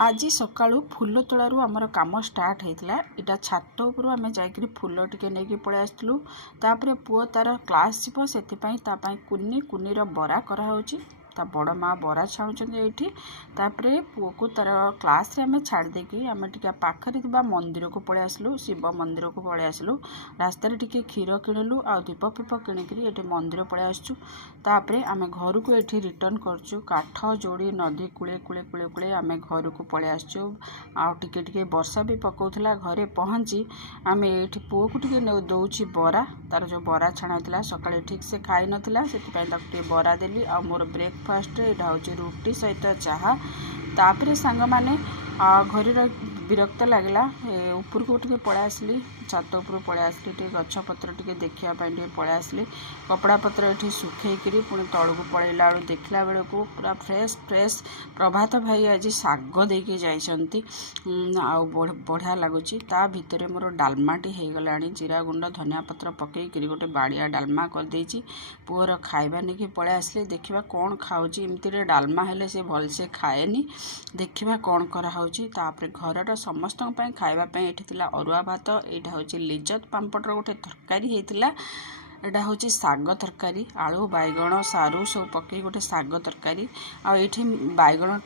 आज सकाळू फुल तोड़ू आमर कम स्टार्ट होता इटा छात उपरू आम जा फुल टिके नहीं पलि आसलु तापर पुओ तार क्लास जीव से कुनी कुनीर बरा कराऊँगी ता बड़ माँ बरा छाणुचंदी एठी तापर पुओ को तार क्लास रे आम छाड़ देकी आम टिके पाखरे थिबा मंदिर को पलि आसलु शिव मंदिर को पलि आसलु रास्ता टिके क्षीर किणलु आ दीप फीप किणिकी एठी मंदिर पलि आसचु तापर आम घर को एठी रिटर्न करचु काठ जोड़ी नदी कूले कूले कूले कूले आम घर को पलि आसचु आ टिके टिके वर्षा भी पकाउथला घरे पहुँची आम एठी पुओ को टिके दउची बरा तार जो बरा छाणा होता सकाळे ठीक से खाई नथिला सेति पई बरा देली आ मोर ब्रेकफास्ट एटा होची रुटी सहित चाहा तापर सांग माने घर विरक्त लगला ऊपर को टिके पळा आसली छात उपर पळा आसली टे गछ पत्र टिके देखिया पई टिके पळा आसली कपड़ा पत्र एठी सुखेइकरी पुणी तळू पळैला बेलू देखला बेलू पूरा फ्रेश फ्रेश प्रभात भाई आज साग देके जाइछंती बढ़िया लगुच ता भितर मोर डालमाटी हो गलानी जीरा गुंड धनिया पत्र पकईकरी गोटे बाड़िया डालमा कर देछि पुअर खाइबा नहीं पळा आसले देखिबा कौन खाऊची एमती डालमा हेले से भल से खाएनी देखिबा कौन करा होची तापर घरर समस्त खाइबा पई एठी थिला अरुआ भात एटा होची लिज्जत पांपड़ गोटे तरकारी होता एटा होची साग तरकारी आलू बैगण सारू सब पकई गोटे साग तरकारी आठी बैगण